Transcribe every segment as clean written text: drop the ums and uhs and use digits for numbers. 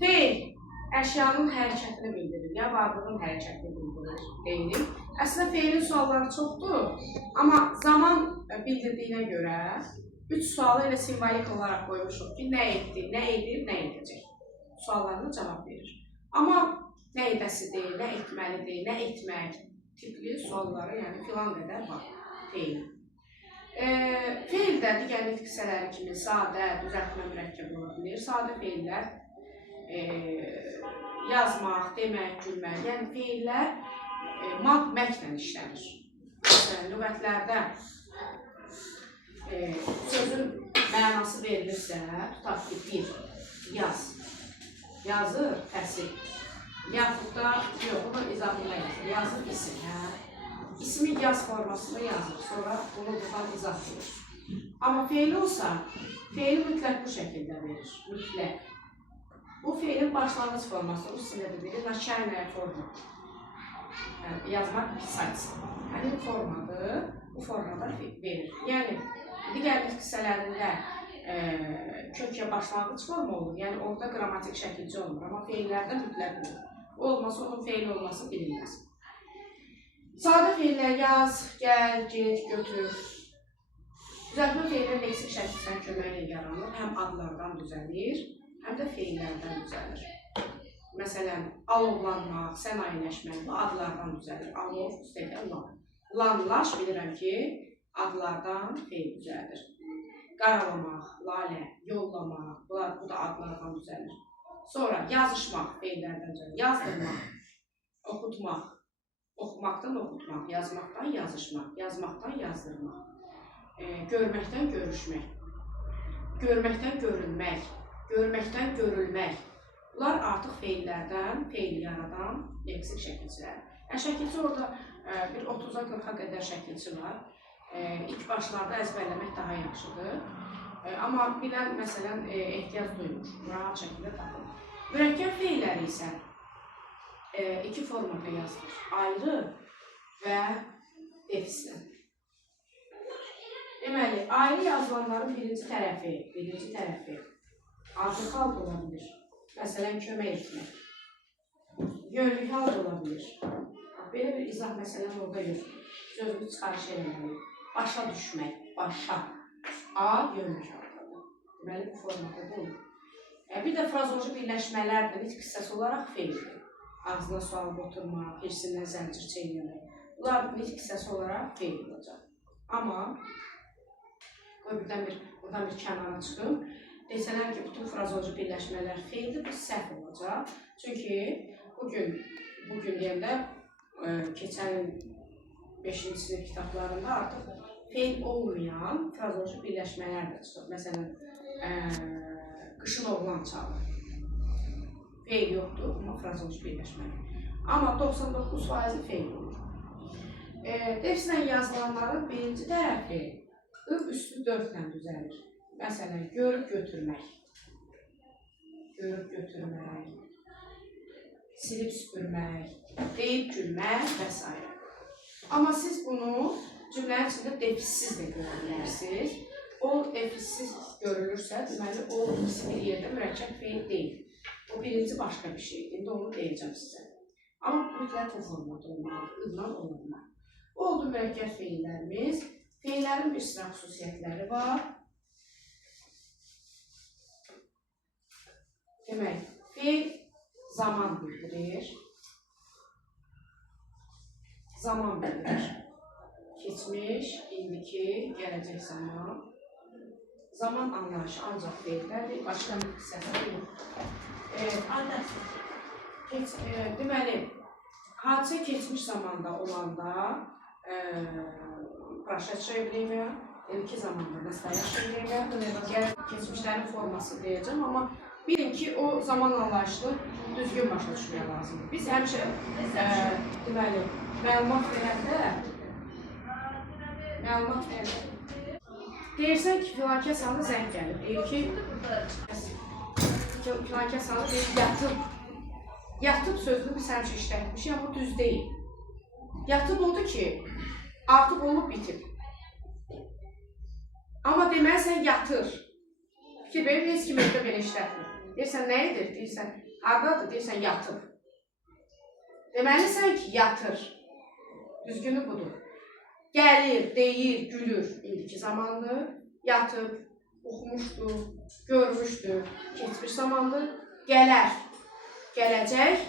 Feil əşyanın hərəkətini bildirir, ya varlığın hərəkətini bildirir, deyilim. Əslində feilin sualları çoxdur, amma zaman bildirdiyinə görə 3 sualı elə simvolik olaraq qoymuşuq ki, nə etdi, nə edir, nə edəcək. Suallarına cavab verir. Amma nə edəsidir, nə etməlidir, nə etmək tipli sualları, yəni filan qədər var feil. Feil də digər nitq hissələri kimi sadə, düzəltmə, mürəkkəb ola bilir. Sadə feillər yazmaq, demək, gülmək, yəni feillər məklə işlənir. Məsələn, lüğətlərdə sözün mənası verilirsə, tutaq ki, bir, yaz, yazır, fəsil, yaxud da, yox, bunu izahında yazır, yazır isim, İsmi yaz formasında yazır, sonra bunu buradan izah verir. Amma feil olsa, feili mütləq bu şəkildə verir, mütləq. Bu feilin başlanğıc forması, bu sizin də bilir, načalnaya forma. Yazmaq pisat. Həmin formadır, bu formada verir. Yəni, digər nitq hissələrində kökə başlanğıc forma olur, yəni orada qrammatik şəkilci olmur, amma feillərdə mütləq olur. Olmasa, onun feil olması bilinməz. Sadə feillər yaz, gəl, get, götür. Düzəltmə feillər leksik şəkildən köməklə yaranır, həm adlardan düzəlir, həm də feillərdən düzəlir. Məsələn, alovlanmaq, sənayeləşmək, bu adlardan düzəlir. Alov, üstəgəl, lan. Lanlaş bilirəm ki, adlardan feil düzəlir. Qaralamaq, lalə, yollamaq, bu da adlardan düzəlir. Sonra yazışmaq feillərdən düzəlir. Yazdırmaq, oxutmaq, oxumaqdan oxutmaq, yazmaqdan yazışmaq, yazmaqdan yazdırmaq, görməkdən görüşmək, görməkdən görünmək, görməkdən görülmək. Bunlar artıq feillərdən, feil yaradan leksik şəkilçilər. Şəkilçi orada bir 30-a 40-a qədər şəkilçi var. İlk başlarda əzbərləmək daha yaxşıdır. Amma bilən, məsələn, ehtiyac duymur, rahat şəkildə tapılır. Mürəkkəb feilləri isə iki formada yazılır. Ayrı və defislə. Deməli, ayrı yazılanların birinci tərəfi artıq hal ola bilir. Məsələn, kömək etmək. Yönlük hal ola bilir. Belə bir izah məsələn orada yox. Sözünü çıxarış eləmək. Başa düşmək. Başa. A, yönlük haldadır. Deməli, bu formada bu olur. Bir də frazoloji birləşmələr də nitq hissəsi olaraq feildir. Ağzına sual oturmaq, hirsindən zəncir çeynəmək. Bunlar nitq hissəsi olaraq feil olacaq. Amma, buradan bir kənara çıxım. Desələr ki, bütün frazoloji birləşmələr feildir, bu səhv olacaq. Çünki bugün deyəndə keçən 5-ci sinif kitablarında artıq feil olmayan frazoloji birləşmələr də çıxır. Məsələn, qışın oğlan çalır. Feil yoxdur, amma frazoloji birləşmələr. Amma 99% feil olur. Defislə yazılanların birinci tərəfi üstü 4-lə düzəlir. Məsələn, görüb götürmək, silib süpürmək, deyib gülmək və s. Amma siz bunu cümlənin içində defissiz də görə bilərsiniz. O defissiz görülürsə, deməli, o bir yerdə mürəkkəb feil deyil. O birinci başqa bir şeydir. İndi onu deyəcəm sizə. Amma mütləq bu formada olmalı, ıdnan olmalı. Bu oldu mürəkkəb feillərimiz. Feillərin bir sıra xüsusiyyətləri var. Demək, feil zaman bildirir. Zaman bildirir. Keçmiş, indiki, gələcək zaman. Zaman anlayışı ancaq feillərdir, başqa bir hissəsi yox. Deməli, hadisə keçmiş zamanda olanda proşetçiyə bilməyəm, indiki zamanda nastoyaşıya bilməyəm, keçmişlərin forması deyəcəm, amma bilin ki, o zaman anlayışını düzgün başa düşməyə lazımdır. Biz həmişə deməli, məlumat verəndə deyirsən ki, filankə salı zəng gəlir. Deyir ki, filankə salı deyir, yatıb. Yatıb sözünü biz həmişə işlətmişik, amma düz deyil. Yatıb odur ki, artıq olub bitib. Amma deməli sən yatır. Fikir verir, heç kim evdə belə işlətmir. Deyirsən, nə edir? Deyirsən, hardadır? Deyirsən, yatır. Deməlisən ki, yatır. Düzgünü budur. Gəlir, deyir, gülür. İndiki zamandır. Yatıb, oxumuşdur, görmüşdür. Keçmiş zamandır. Gələr, gələcək,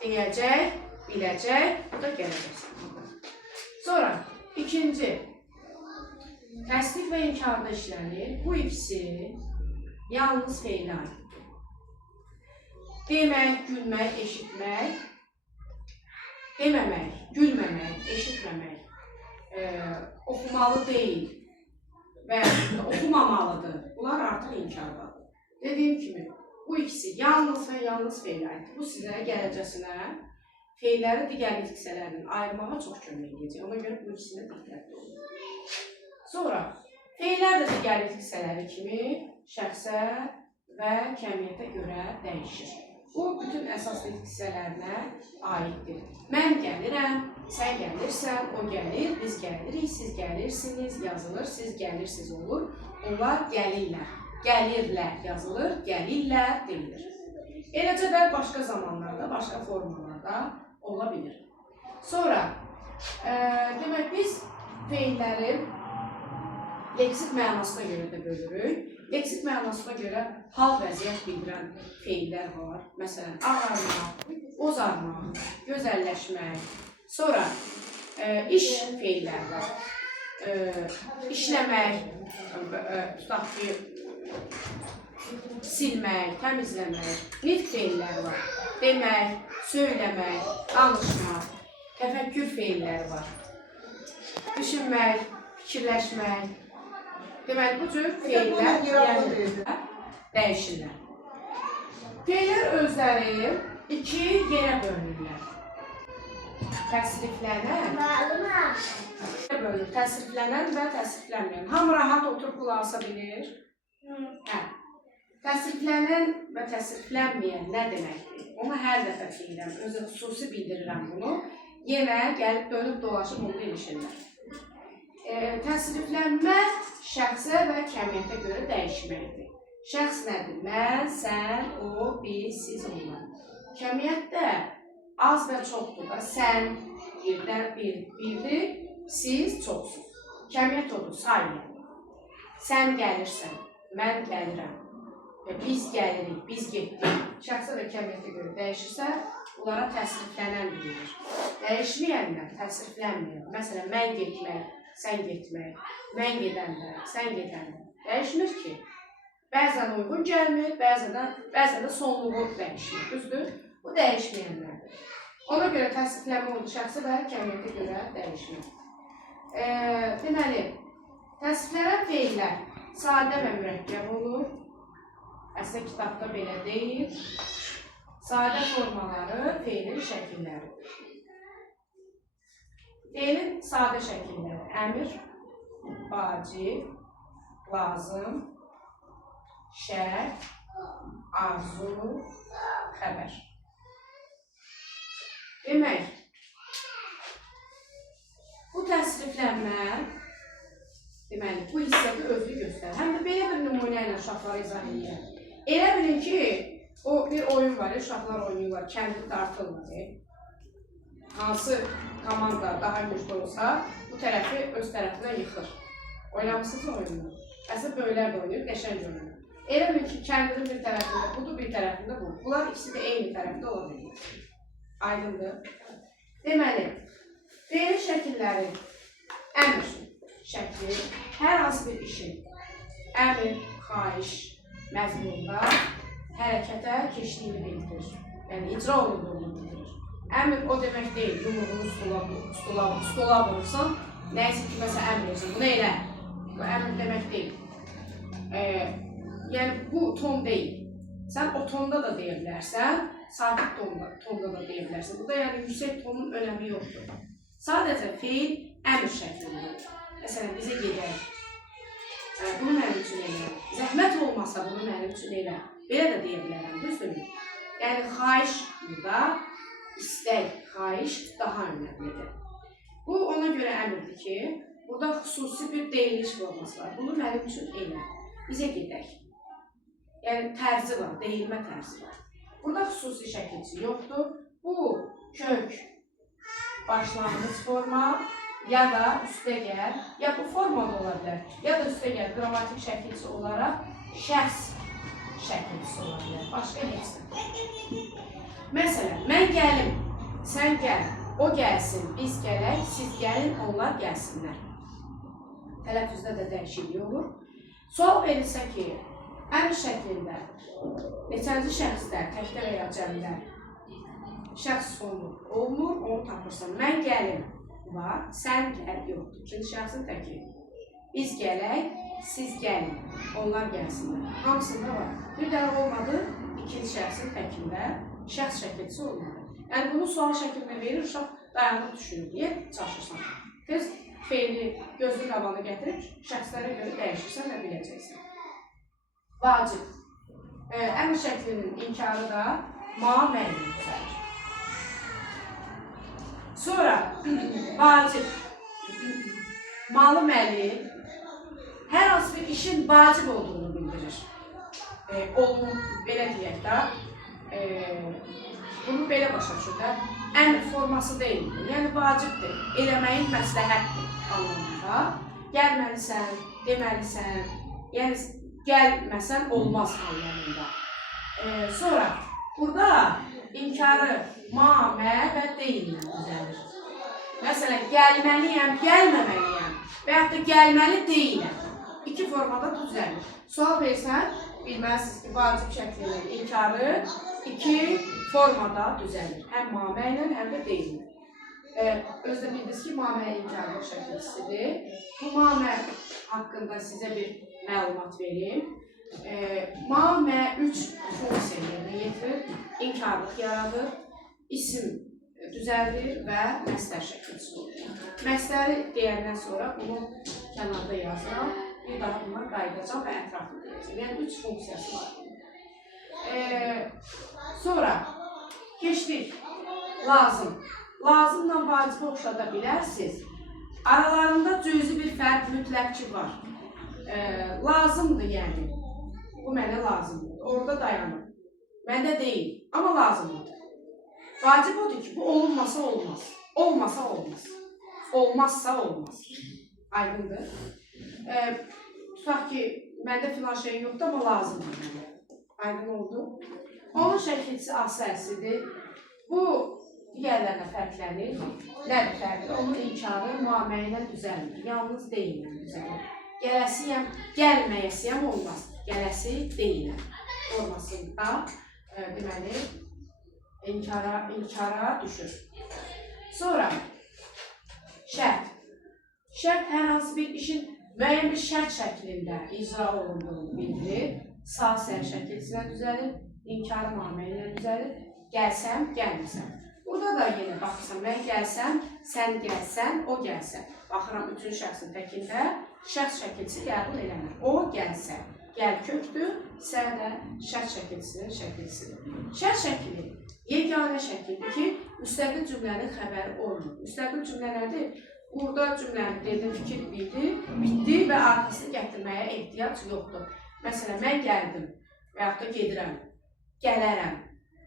deyəcək, biləcək. Bu da gələcək zamandır. Sonra, ikinci. Təsdiq və inkarda işlənir. Bu ikisi yalnız feylə aiddir. Demək, gülmək, eşitmək, deməmək, gülməmək, eşitməmək, oxumalı deyil və oxumamalıdır. Bunlar artıq inkardadır. Dediyim kimi, bu ikisi yalnız və yalnız feylə aiddir. Bu sizə gələcəsinə feylləri digər nitqsələrinin ayırmağa çox kömək edəcək. Ona görə bu ikisinə diqqətli olun. Sonra, feyllər də digər nitqsələri kimi şəxsə və kəmiyyətə görə dəyişir. Bu, bütün əsas nitqsələrinə aiddir. Mən gəlirəm, sən gəlirsən, o gəlir, biz gəlirik, siz gəlirsiniz, yazılır, siz gəlirsiniz olur. Onlar gəlirlər, gəlirlər yazılır, gəlirlər deyilir. Eləcə də başqa zamanlarda, başqa formalarda ola bilir. Sonra, demək biz feilləri leksik mənasına görə də bölürük. Leksik mənasına görə hal vəziyyət bildirən feillər var. Məsələn, ağarmaq, bozarmaq, gözəlləşmək. Sonra, iş feillər var. İşləmək, tutaq ki, silmək, təmizləmək. Nitq feillər var. Demək, söyləmək, danışmaq. Təfəkkür feilləri var. Düşünmək, fikirləşmək. Deməli, bu cür feillər dəyişirlər. Feillər özləri iki yerə bölünürlər. Təsriflənən və təsriflənməyən. Hamı rahat oturub qulaq asa bilir. Təsriflənən və təsriflənməyən nə deməkdir? Onu hər dəfə deyirəm, özü xüsusi bildirirəm bunu. Yenə gəlib dönüb dolaşıb onu ilişirlər. Təsriflənmə şəxsə və kəmiyyətə görə dəyişməkdir. Şəxs nədir? Mən, sən, o, biz, siz, onlar. Kəmiyyət də az və çoxdur da. Sən birdən birdir, siz çoxsuz. Kəmiyyət odur, sayılır. Sən gəlirsən, mən gəlirəm. Biz gəlirik, biz getdik. Şəxsə və kəmiyyətə görə dəyişirsə, bunlara təsriflənən deyilir. Dəyişməyənlər təsriflənməyən. Məsələn, mən getmək, sən getmək, mən gedənlər, sən gedənlər. Dəyişmir ki. Bəzən uyğun gəlmir, bəzən də sonluğu dəyişmir. Düzdür? Bu dəyişməyənlərdir. Ona görə təsriflənmə oldu şəxsə və kəmiyyətə görə dəyişmir. Deməli, təsriflənən feillər sadə və mürəkkəb olur. Əslində kitabda belə deyil. Sadə formaları feilin şəkilləridir. Feilin sadə şəkilləri əmr, vacib, lazım, şərt, arzu, xəbər. Demək, bu təsriflənmə, deməli, bu hissədə özünü göstərir. Həm də belə bir nümunə ilə uşaqlara izah edir. Elə bilin ki, o bir oyun var, uşaqlar oynayırlar, kəndi dartılmadı. Hansı komanda daha güclü olsa, bu tərəfi öz tərəfinə yıxır. Oynamışsınız oyunu. Əslində böyüklər də oynayır, qəşəng oynayır. Elə bilin ki, kəndinin bir tərəfində budur, bir tərəfində bu. Bunlar ikisi də eyni tərəfdə ola bilir. Aydındır. Deməli, feil şəkilləri əmr şəkli, hər hansı bir işin əmr, xahiş, məzmununda hərəkətə keçdiyini bildirir. Yəni, icra olunduğunu bildirir. Əmr o demək deyil, yumruğunu stola vurursan, nəyəsə ki, məsələn, əmr olsun, bunu elə. Bu əmr demək deyil. Yəni, bu ton deyil. Sən o tonda da deyə bilərsən, sakit tonda da deyə bilərsən. Burada yəni yüksək tonun önəmi yoxdur. Sadəcə feil əmr şəklidir. Məsələn, bizə gedək. Bunu mənim üçün elə. Zəhmət olmasa bunu mənim üçün elə. Belə də deyə bilərəm, düzdürmü? Yəni, xahiş burada, istək, xahiş daha önəmlidir. Bu, ona görə əmrdir ki, burada xüsusi bir deyiliş forması var. Bunu mənim üçün elə. Bizə gedək. yəni tərzi var, deyilmə tərzi var. Burada xüsusi şəkilçi yoxdur. Bu kök başlanğıc forma ya da üstəgəl, ya bu formada ola bilər, ya da üstəgəl qrammatik şəkilçi olaraq şəxs şəkilçisi ola bilər, başqa heç nə. Məsələn, mən gəlim, sən gəl, o gəlsin, biz gələk, siz gəlin, onlar gəlsinlər. Tələffüzdə də dəyişiklik olur. Sual verilsə ki, əmr şəklində neçənci şəxslər, təkdə və ya cəmdə şəxs sonu olunur, onu tapırsan. Mən gəlim var, sən gəl yoxdur. İkinci şəxsin təki. Biz gələk, siz gəlin, onlar gəlsinlər. Hamısında var. Bir dənə olmadı, ikinci şəxsin təkində şəxs şəkilçisi olmalı. Yəni bunu sual şəklində verir, uşaq dayanıb düşünür deyə çalışırsan. Tez feili gözlü qabağına gətirib şəxslərə görə dəyişirsən və biləcəksən. Vacib. Əmr şəklinin inkarı da ma-məyin üzərir. Sonra vacib. Malı-məli hər hansı bir işin vacib olduğunu bildirir. Belə deyək də, bunu belə başa düşür də, əmr forması deyildir. Yəni vacibdir, eləməyin məsləhətdir anlamında. Gəlməlisən, deməlisən, yəni gəlməsən olmaz anlamında. Sonra burada inkarı ma, mə və deyillə düzəlir. Məsələn, gəlməliyəm, gəlməməliyəm və yaxud da gəlməli deyiləm. İki formada düzəlir. Sual versən, bilməlisiniz ki, vacib şəklinin inkarı iki formada düzəlir. Həm ma-mə ilə, həm də deyillə. Özdə bildiniz ki, ma-mə inkarlı şəkilçisidir. Bu ma-mə haqqında sizə bir məlumat verim. Ma-mə 3 funksiya yerinə yetirir, inkarlıq yaradır, isim düzəldir və məsdər şəkilçisi olur. Məsdəri deyəndən sonra bunu kənarda yazıram, bir daha bundan qayıdacaq və ətraflı deyəcəm. Yəni 3 funksiyası var. Sonra keçdik, lazım. Lazımla vacibi oxşada bilərsiniz. Aralarında cüzi bir fərq mütləq ki var. Lazımdır yəni. Bu mənə lazımdır. Orada dayanır. Məndə deyil, amma lazımdır. Vacib odur ki, bu olunmasa olmaz. Olmasa olmaz. Olmazsa olmaz. Aydındır. Tutaq ki, məndə filan şey yoxdur, amma lazımdır mənə. Aydın oldu. Onun şəkilçisi asəlsidir. Bu digərlərlə fərqlənir. Nədir fərqli? Onun inkarı ma-mə ilə düzəlmir. Yalnız deyillə düzəlir. Gələsiyəm, gəlməyəsiyəm olmaz. Gələsi deyiləm. Formasında deməli inkara düşür. Sonra şərt. Şərt hər hansı bir işin müəyyən bir şərt şəklində icra olunduğunu bildirir. Sağ-sər şəkilçilə düzəlir, inkarı ma-mə ilə düzəlir. Gəlsəm, gəlməsəm. Burada da yenə baxırsan, mən gəlsəm, sən gəlsən, o gəlsən. Baxıram, üçüncü şəxsin təkində şəxs şəkilçisi qəbul eləmir. O gəlsə, gəl kökdür, sən də şərt şəkilçisinin şəkilçisidir. Şərt şəkili yeganə şəkildir ki, müstəqil cümlənin xəbəri olmur. Müstəqil cümlə nədir? Burada cümlənin dedim, fikir bitdi və arxasını gətirməyə ehtiyac yoxdur. Məsələn, mən gəldim və yaxud da gedirəm, gələrəm,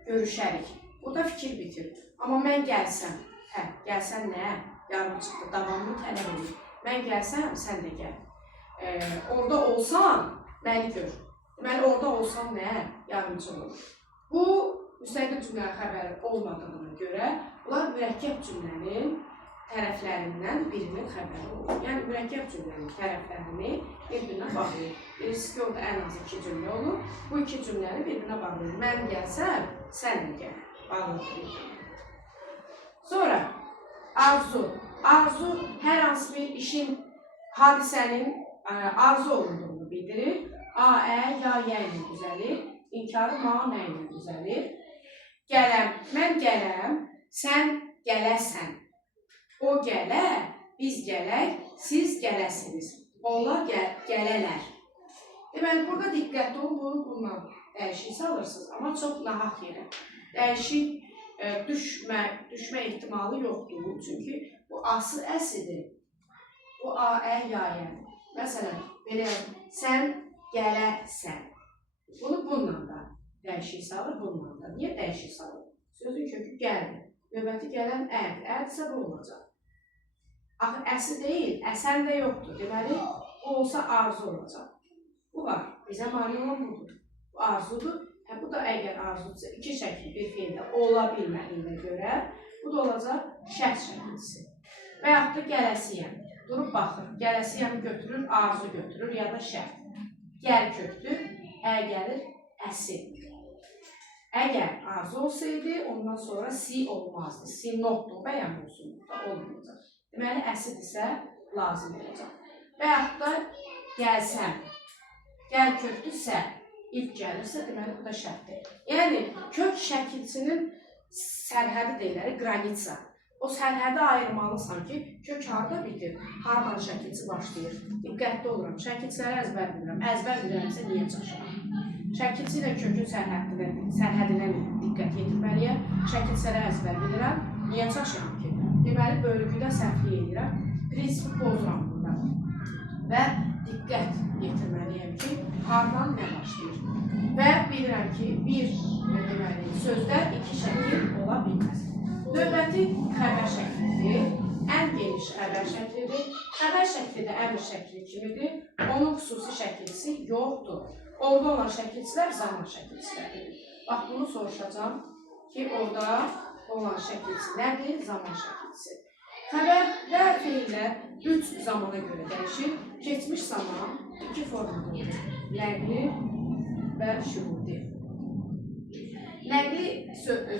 görüşərik. Burada fikir bitir. Amma mən gəlsəm, gəlsən nə? Yarım çıxdı, davamını tələb edir. Mən gəlsəm, sən də gəl. Orada olsan, məni gör. Deməli, orada olsan nə? Yardımcı olur. Bu, müstəqil cümlənin xəbəri olmadığına görə, bunlar mürəkkəb cümlənin tərəflərindən birinin xəbəri olur. Yəni, mürəkkəb cümlənin tərəflərini bir-birinə bağlayır. Birisi ki, orada ən az 2 cümlə olur. Bu 2 cümləni bir-birinə bağlayır. Mən gəlsəm, sən də gəl. Bağlayır. Sonra, arzu. Arzu hər hansı bir işin, hadisənin arzu olunduğunu bildirir. A, ə, ya, yə ilə düzəlir. İnkarı ma, mə ilə düzəlir. Gələm, mən gələm, sən gələsən. O gələ, biz gələk, siz gələsiniz. Onlar gələlər. Deməli, burada diqqətli olun, bunu bununla dəyişik salırsınız, amma çox nahaq yerə. Dəyişik düşmə ehtimalı yoxdur. Çünki bu ası əsidir. Bu a, ə, ya, yə. Məsələn, belə, sən gələsən. Bunu bununla da dəyişik salır, bununla da. Niyə dəyişik salır? Sözün kökü gəldi. Növbəti gələn ərdir. Ərdirsə bu olacaq. Axı əsi deyil, əsən də yoxdur. Deməli, bu olsa arzu olacaq. Bu var. Bizə mani olan budur. Bu arzudur. Bu da əgər arzudursa, iki şəkil bir feildə ola bilmədiyinə görə, bu da olacaq şərt şəkilsi. Və yaxud da gələsiyəm. Durub baxır. Gələsiyəmi götürür, arzu götürür ya da şərt. Gəl kökdür, gəlir əsi. Əgər arzu olsaydı, ondan sonra si olmazdı. Si notdur, bəyən olsun. Olmayacaq. Deməli, əsiddirsə, lazım olacaq. Və yaxud da gəlsəm. Gəl kökdürsə, ilk gəlirsə, deməli, bu da şərtdir. Yəni, kök şəkilçinin sərhədi deyilər, qranitsa. O sərhədi ayırmalısan ki, kök harada bitir, haradan şəkilçi başlayır. Diqqətli oluram, şəkilçiləri əzbər bilirəm. Əzbər bilirəmsə, niyə çaşıram? Şəkilçi ilə kökün sərhədinə diqqət yetirməliyəm. Şəkilçiləri əzbər bilirəm, niyə çaşıram ki? Deməli, bölgüdə səhvlik edirəm, prinsipi pozuram burada. Və diqqət yetirməliyəm ki, haradan nə başlayır. Və bilirəm ki, bir sözdə iki şəkil ola bilməz. Növbəti xəbər şəklidir, ən geniş xəbər şəklidir. Xəbər şəkli də əmr şəkli kimidir, onun xüsusi şəkilçisi yoxdur. Orada olan şəkilçilər zaman şəkilçiləridir. Bax, bunu soruşacağım ki, orada olan şəkilçi nədir? Zaman şəkilçisi. Xəbərdə feillər 3 zamana görə dəyişir. Keçmiş zaman iki formada olur. Nəqli və şühudi. Nəqli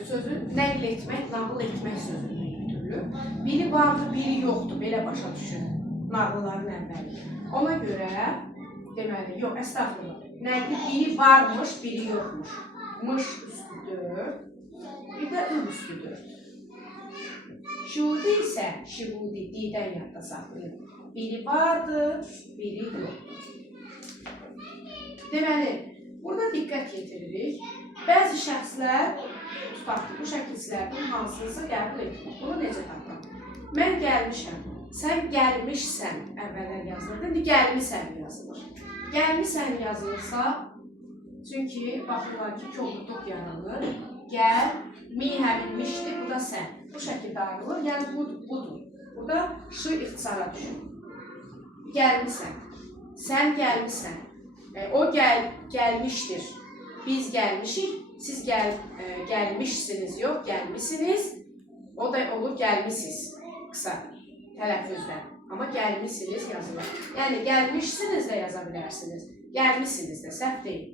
sözü nəql etmək, nağıl etmək sözündən götürülür. Biri vardır, biri yoxdur. Belə başa düşün. Nağılların əvvəli. Ona görə, deməli, yox, əstəğfurullah. Nəqli biri varmış, biri yoxmuş. Mış üstüdür, bir də ül üstüdür. Şühudi isə, şühudi, didən yadda saxlayın. Biri vardır, biri yoxdur. Deməli, burada diqqət yetiririk. Bəzi şəxslər, tutaq ki, bu şəkilçilərdən hansınızı qəbul etmək. Bunu necə tapam? Mən gəlmişəm, sən gəlmişsən əvvəllər yazılır. İndi gəlmişsən yazılır. Gəlmişsən yazılırsa, çünki baxırlar ki, kobudluq yaranır. Gəl, mi həminmişdir, bu da sən. Bu şəkildə ayrılır, yəni budur. Burada şı ixtisara düşün. Gəlmişsən, sən gəlmişsən, o gəlmişdir. Biz gəlmişik, siz gəlmişsiniz, yox, gəlmişsiniz. O da olur, gəlmişsiniz, qısa, tələffüzdə. Amma gəlmişsiniz yazılır. Yəni, gəlmişsiniz də yaza bilərsiniz, gəlmişsiniz də, səhv deyil.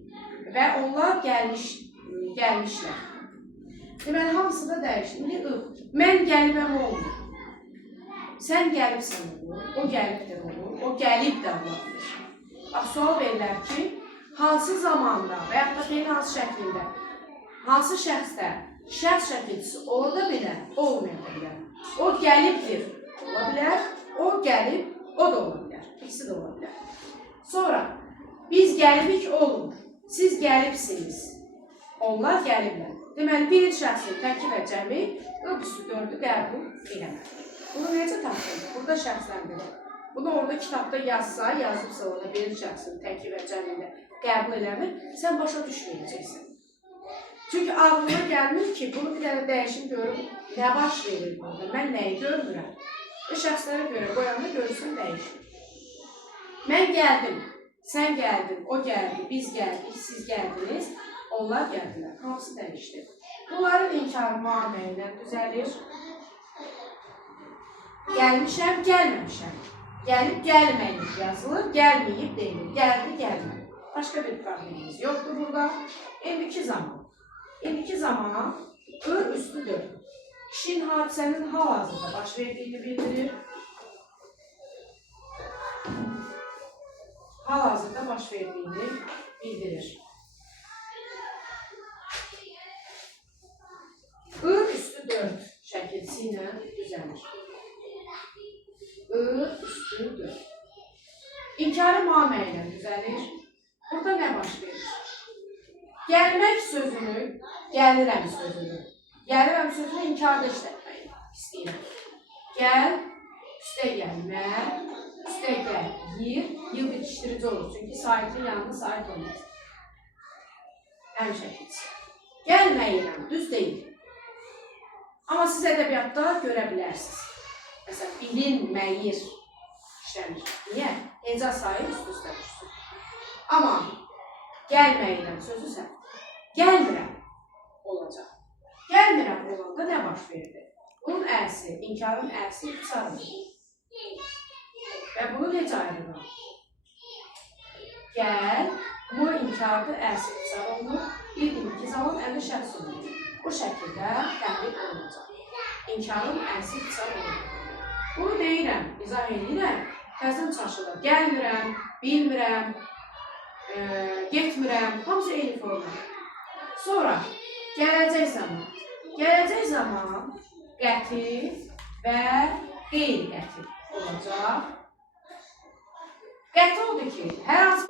Və onlar gəlmişlər. Deməli, hamısı da dəyişir. İndi, mən gəlməm olmur. Sən gəlibsən olur, o gəlibdir olur, o gəlib də olabilir. Bax, sual verirlər ki, hansı zamanda və yaxud da feil hansı şəklində, hansı şəxsdə şəxs şəkilçisi ola da bilər, olmaya da bilər. O gəlibdir, ola bilər, o gəlib, o da ola bilər. İkisi də ola bilər. Sonra, biz gəlibik olmur, siz gəlibsiniz, onlar gəliblər. Deməli, birinci şəxsin təki və cəmi, üstü dördü qəbul eləməlidir. Bunu necə tapılır? Burada şəxsləndirir. Bunu orada kitabda yazsa, yazıbsa orada birinci şəxsin təki və cəmində qəbul eləmir, sən başa düşməyəcəksən. Çünki ağlıma gəlmir ki, bunu bir dənə dəyişim görüm, nə baş verir burada, mən nəyi görmürəm. Və şəxslərə görə qoyanda görürsən dəyişir. Mən gəldim, sən gəldin, o gəldi, biz gəldik, siz gəldiniz, onlar gəldilər. Hamısı dəyişdi. Bunların inkarı müamilə ilə düzəlir. Gəlmişəm, gəlməmişəm. Gəlib, gəlməyib yazılır, gəlməyib deyilir. Gəldi, gəlməyib. Başqa bir problemimiz yoxdur burada. İndiki zaman. İndiki zaman ör üstüdür. İşin hadisənin hal-hazırda baş verdiyini bildirir. Hal-hazırda baş verdiyini bildirir. Ör üstü 4 şəkilçisi ilə düzəlir. Ör üstü 4. İnkarı müamilə ilə düzəlir. Burada nə baş verir? Gəlmək sözünü, gəlirəm sözünü. Gəlirəm sözünü inkarda işlətmək istəyirəm. Gəl, üstə gəlmək, üstə gəl, yir bitişdirici olur. Çünki saitin yanında sait olmaz. əm şəkilçisi. Gəlməyirəm, düz deyil. Amma siz ədəbiyyatda görə bilərsiniz. Məsələn, bilinməyir işlənir. Niyə? Heca sayı üst-üstə düşsün. Amma gəlməyirəm sözü isə gəlmirəm olacaq. Gəlmirəm olanda nə baş verdi? Bunun əsi, inkarın əsi ixtisarıdır. Və bunu necə ayırırıq? Gəl, bu inkardır, əsi ixtisar olunur. Bir indiki zaman əmri şəxs olunur. Bu şəkildə təhlil olunacaq. İnkarın əsi ixtisar olunur. Bunu deyirəm, izah edirəm, təzən çaşılır. Gəlmirəm, bilmirəm, getmirəm, hamısı eyni forma. Sonra, gələcək zaman. Gələcək zaman qəti və qeyri-qəti olacaq. Qəti odur ki, hər hansı